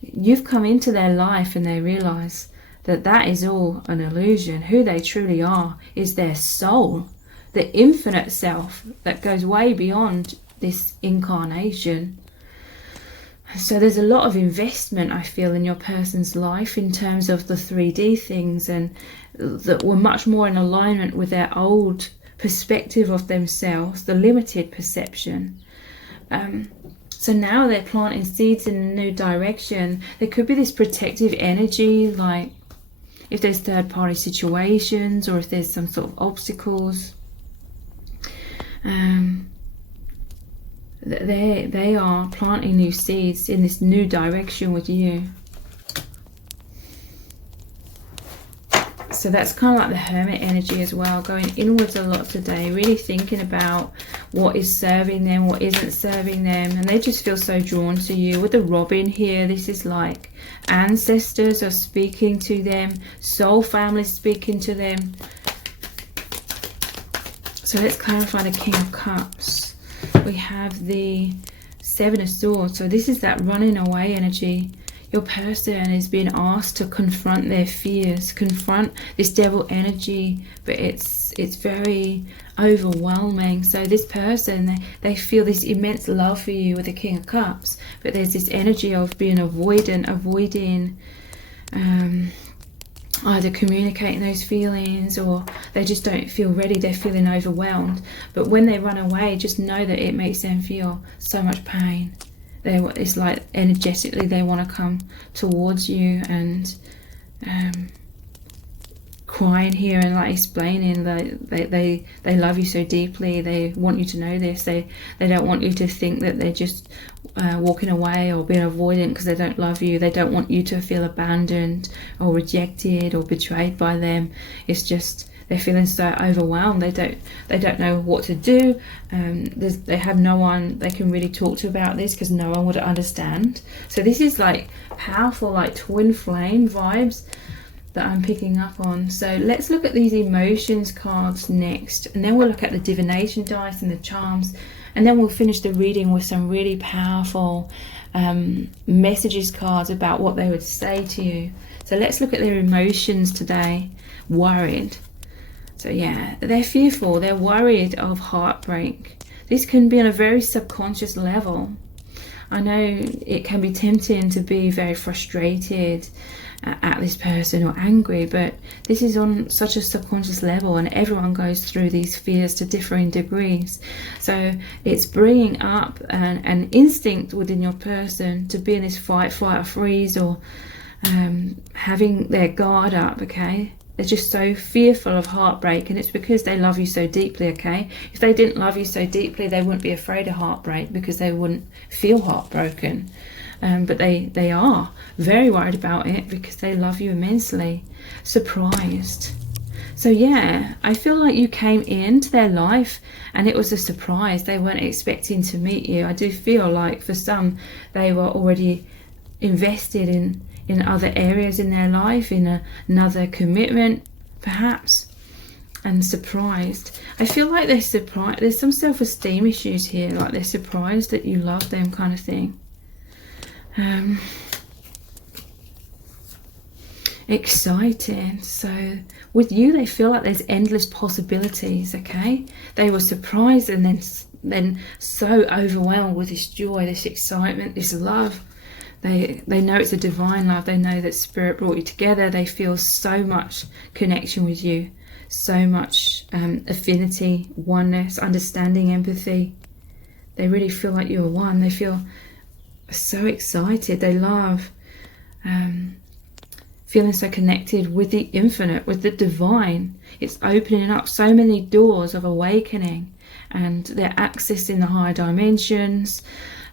You've come into their life and they realize that that is all an illusion. Who they truly are is their soul, the infinite self that goes way beyond this incarnation. So there's a lot of investment, I feel, in your person's life in terms of the 3D things, and that were much more in alignment with their old perspective of themselves, the limited perception. So now they're planting seeds in a new direction. There could be this protective energy, like if there's third-party situations or if there's some sort of obstacles. They are planting new seeds in this new direction with you. So that's kind of like the Hermit energy as well, going inwards a lot today, really thinking about what is serving them, what isn't serving them, and they just feel so drawn to you. With the Robin here, this is like ancestors are speaking to them, soul family speaking to them. So let's clarify the King of Cups. We have the Seven of Swords. So this is that running away energy. Your person is being asked to confront their fears, confront this devil energy, but it's very overwhelming. So this person, they feel this immense love for you with the King of Cups, but there's this energy of being avoiding either communicating those feelings, or they just don't feel ready, they're feeling overwhelmed. But when they run away, just know that it makes them feel so much pain. It's like energetically they want to come towards you and crying here and like explaining that they love you so deeply. They want you to know this. They don't want you to think that they're just walking away or being avoidant because they don't love you. They don't want you to feel abandoned or rejected or betrayed by them. It's just They're feeling so overwhelmed. They don't know what to do. They have no one they can really talk to about this, because no one would understand. So this is like powerful, like twin flame vibes that I'm picking up on. So let's look at these emotions cards next, and then we'll look at the divination dice and the charms, and then we'll finish the reading with some really powerful messages cards about what they would say to you. So let's look at their emotions today. Worried. So yeah, they're fearful, they're worried of heartbreak. This can be on a very subconscious level. I know it can be tempting to be very frustrated at this person or angry, but this is on such a subconscious level, and everyone goes through these fears to differing degrees. So it's bringing up an instinct within your person to be in this fight, flight or freeze, or having their guard up, okay? They're just so fearful of heartbreak, and it's because they love you so deeply, okay? If they didn't love you so deeply, they wouldn't be afraid of heartbreak, because they wouldn't feel heartbroken. But they are very worried about it because they love you immensely. Surprised. So yeah, I feel like you came into their life and it was a surprise. They weren't expecting to meet you. I do feel like for some, they were already invested in other areas in their life, in another commitment perhaps, and surprised. I feel like they're surprised. There's some self-esteem issues here, like they're surprised that you love them, kind of thing. Excited. So with you, they feel like there's endless possibilities, okay? They were surprised and then so overwhelmed with this joy, this excitement, this love. They know it's a divine love. They know that spirit brought you together. They feel so much connection with you, so much affinity, oneness, understanding, empathy. They really feel like you're one. They feel so excited. They love feeling so connected with the infinite, with the divine. It's opening up so many doors of awakening, and they're accessing the higher dimensions.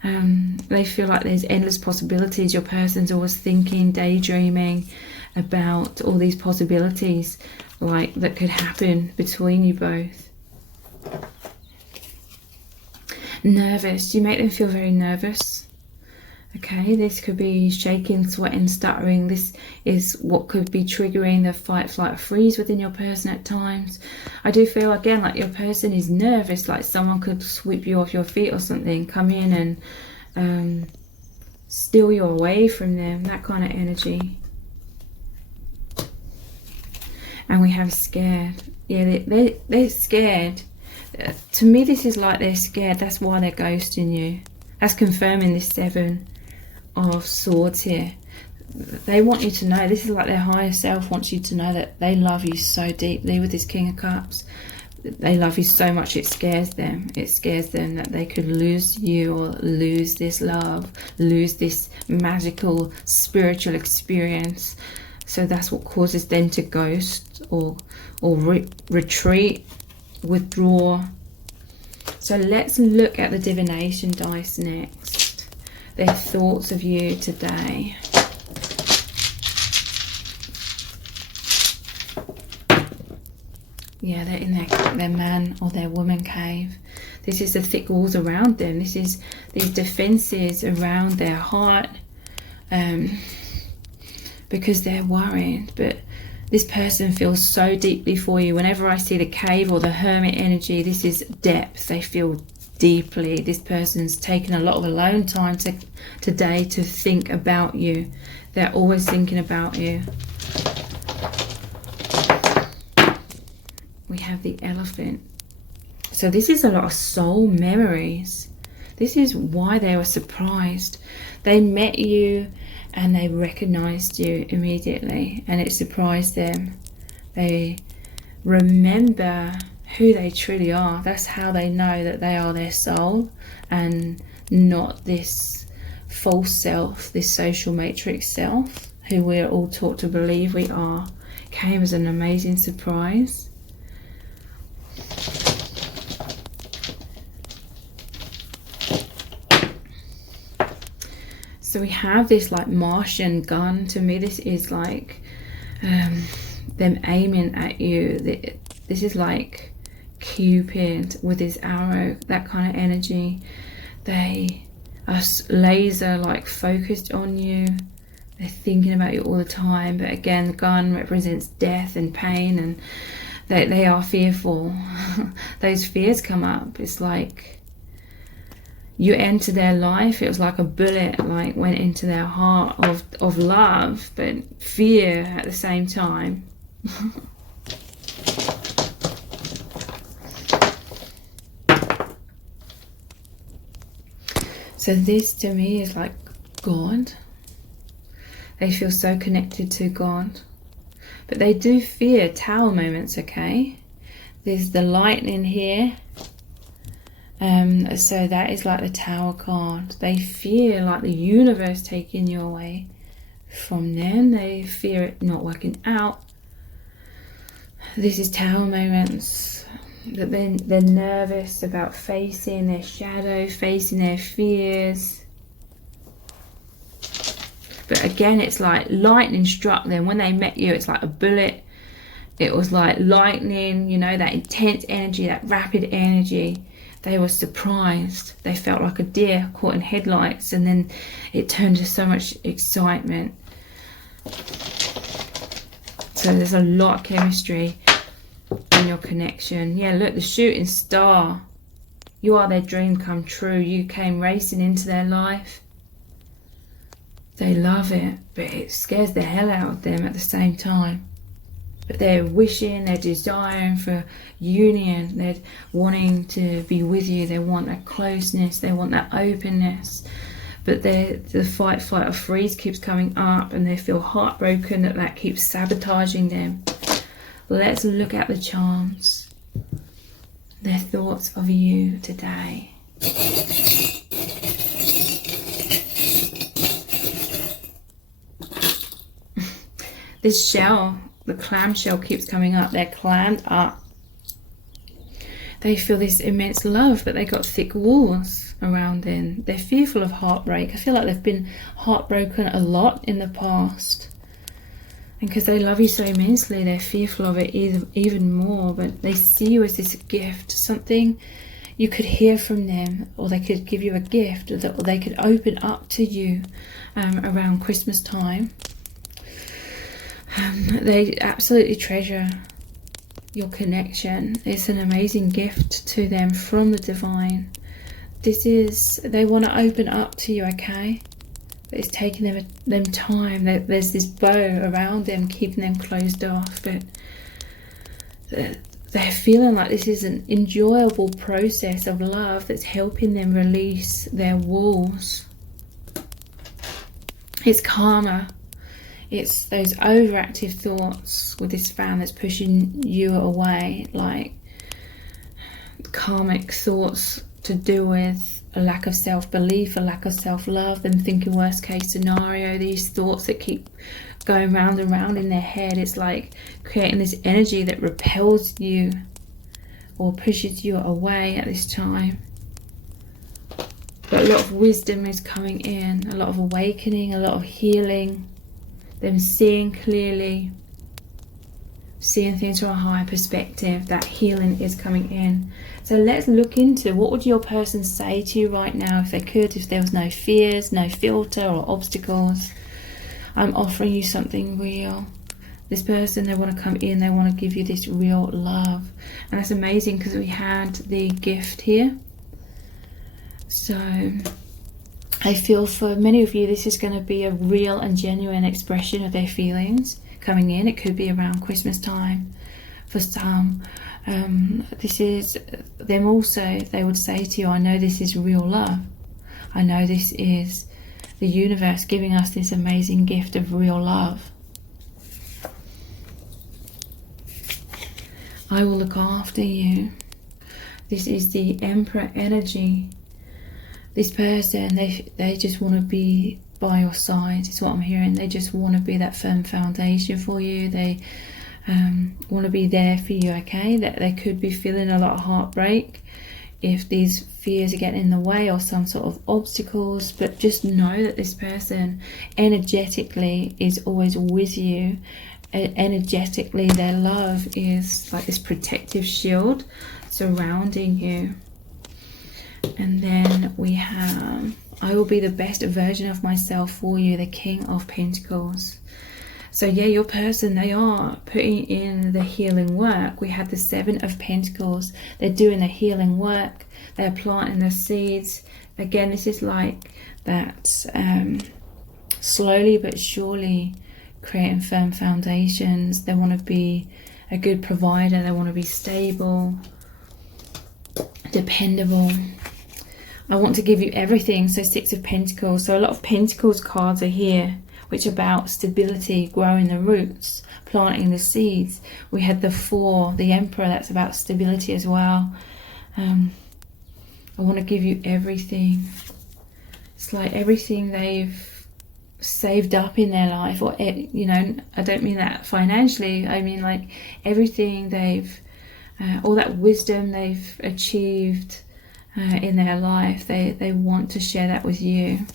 They feel like there's endless possibilities. Your person's always thinking, daydreaming about all these possibilities like that could happen between you both. Nervous. You make them feel very nervous. Okay, this could be shaking, sweating, stuttering. This is what could be triggering the fight, flight, or freeze within your person at times. I do feel, again, like your person is nervous, like someone could sweep you off your feet or something, come in and steal you away from them, that kind of energy. And we have scared. Yeah, they're scared. To me, this is like they're scared. That's why they're ghosting you. That's confirming this Seven of Swords here. They want you to know, this is like their higher self wants you to know that they love you so deeply with this King of Cups. They love you so much it scares them. It scares them that they could lose you, or lose this love, lose this magical spiritual experience. So that's what causes them to ghost or retreat, withdraw. So let's look at the divination dice next. Their thoughts of you today. Yeah, they're in their man or their woman cave. This is the thick walls around them. This is these defenses around their heart, because they're worried. But this person feels so deeply for you. Whenever I see the cave or the hermit energy, this is depth. They feel deeply. This person's taken a lot of alone time today to think about you. They're always thinking about you. We have the Elephant. So this is a lot of soul memories. This is why they were surprised. They met you and they recognized you immediately, and it surprised them. They remember who they truly are. That's how they know that they are their soul and not this false self, this social matrix self who we're all taught to believe we are. Came as an amazing surprise. So we have this like Martian gun. To me, this is like them aiming at you. This is like Cupid with his arrow, that kind of energy. They are laser like focused on you. They're thinking about you all the time. But again, the gun represents death and pain, and they are fearful. Those fears come up. It's like you enter their life, it was like a bullet like went into their heart of love, but fear at the same time. So this to me is like God. They feel so connected to God. But they do fear tower moments, okay? There's the lightning here. So that is like the tower card. They fear like the universe taking you away from them. They fear it not working out. This is tower moments. That they're nervous about facing their shadow, facing their fears. But again, it's like lightning struck them. When they met you, it's like a bullet. It was like lightning, you know, that intense energy, that rapid energy. They were surprised. They felt like a deer caught in headlights, and then it turned to so much excitement. So there's a lot of chemistry in your connection. Yeah, look, the shooting star. You are their dream come true. You came racing into their life. They love it, but it scares the hell out of them at the same time. But they're wishing, they're desiring for union, they're wanting to be with you, they want that closeness, they want that openness. But the fight, flight or freeze keeps coming up, and they feel heartbroken that keeps sabotaging them. Let's look at the charms, their thoughts of you today. This shell, the clam shell, keeps coming up. They're clammed up. They feel this immense love, but they got thick walls around them. They're fearful of heartbreak. I feel like they've been heartbroken a lot in the past. And because they love you so immensely, they're fearful of it even more. But they see you as this gift, something you could hear from them, or they could give you a gift, or they could open up to you around Christmas time. They absolutely treasure your connection. It's an amazing gift to them from the divine. They want to open up to you, okay? But it's taking them time. There's this bow around them, keeping them closed off. But they're feeling like this is an enjoyable process of love that's helping them release their walls. It's karma. It's those overactive thoughts with this fan that's pushing you away, like karmic thoughts to do with a lack of self-belief, a lack of self-love, them thinking worst case scenario, these thoughts that keep going round and round in their head. It's like creating this energy that repels you or pushes you away at this time. But a lot of wisdom is coming in, a lot of awakening, a lot of healing. Them seeing clearly, seeing things from a higher perspective. That healing is coming in. So let's look into what would your person say to you right now if they could, if there was no fears, no filter or obstacles. I'm offering you something real. This person, they want to come in, they want to give you this real love. And that's amazing because we had the gift here. So I feel for many of you, this is going to be a real and genuine expression of their feelings coming in. It could be around Christmas time for some. This is them also, they would say to you, I know this is real love. I know this is the universe giving us this amazing gift of real love. I will look after you. This is the Emperor energy. This person, they just want to be by your side, is what I'm hearing. They just want to be that firm foundation for you. They want to be there for you, okay? That they could be feeling a lot of heartbreak if these fears are getting in the way or some sort of obstacles. But just know that this person energetically is always with you, energetically, their love is like this protective shield surrounding you. And then we have, I will be the best version of myself for you, the King of Pentacles. So yeah, your person, they are putting in the healing work. We had the Seven of Pentacles. They're doing the healing work. They're planting the seeds. Again, this is like that slowly but surely creating firm foundations. They want to be a good provider. They want to be stable, dependable. I want to give you everything. So Six of Pentacles. So a lot of Pentacles cards are here, which are about stability, growing the roots, planting the seeds. We had the Four, the Emperor, that's about stability as well. I want to give you everything. It's like everything they've saved up in their life, or, you know, I don't mean that financially, I mean like everything they've, all that wisdom they've achieved in their life, they want to share that with you.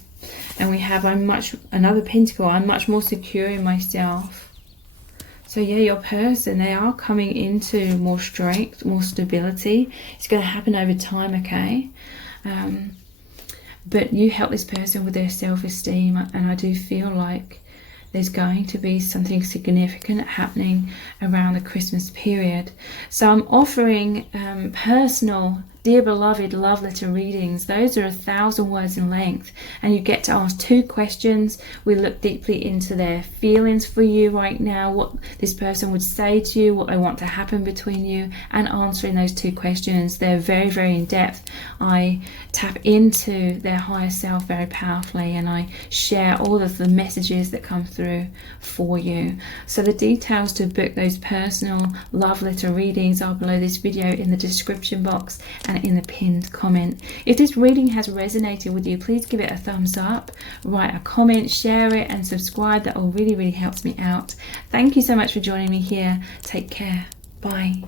And we have, another Pentacle, I'm much more secure in myself. So yeah, your person, they are coming into more strength, more stability. It's going to happen over time, okay? But you help this person with their self-esteem, and I do feel like there's going to be something significant happening around the Christmas period. So I'm offering personal, dear beloved love letter readings. Those are 1,000 words in length, and you get to ask 2 questions. We look deeply into their feelings for you right now, what this person would say to you, what they want to happen between you, and answering those 2 questions. They're very, very in depth. I tap into their higher self very powerfully, and I share all of the messages that come through for you. So the details to book those personal love letter readings are below this video in the description box and in the pinned comment. If this reading has resonated with you, please give it a thumbs up, write a comment, share it, and subscribe. That all really, really helps me out. Thank you so much for joining me here. Take care. Bye.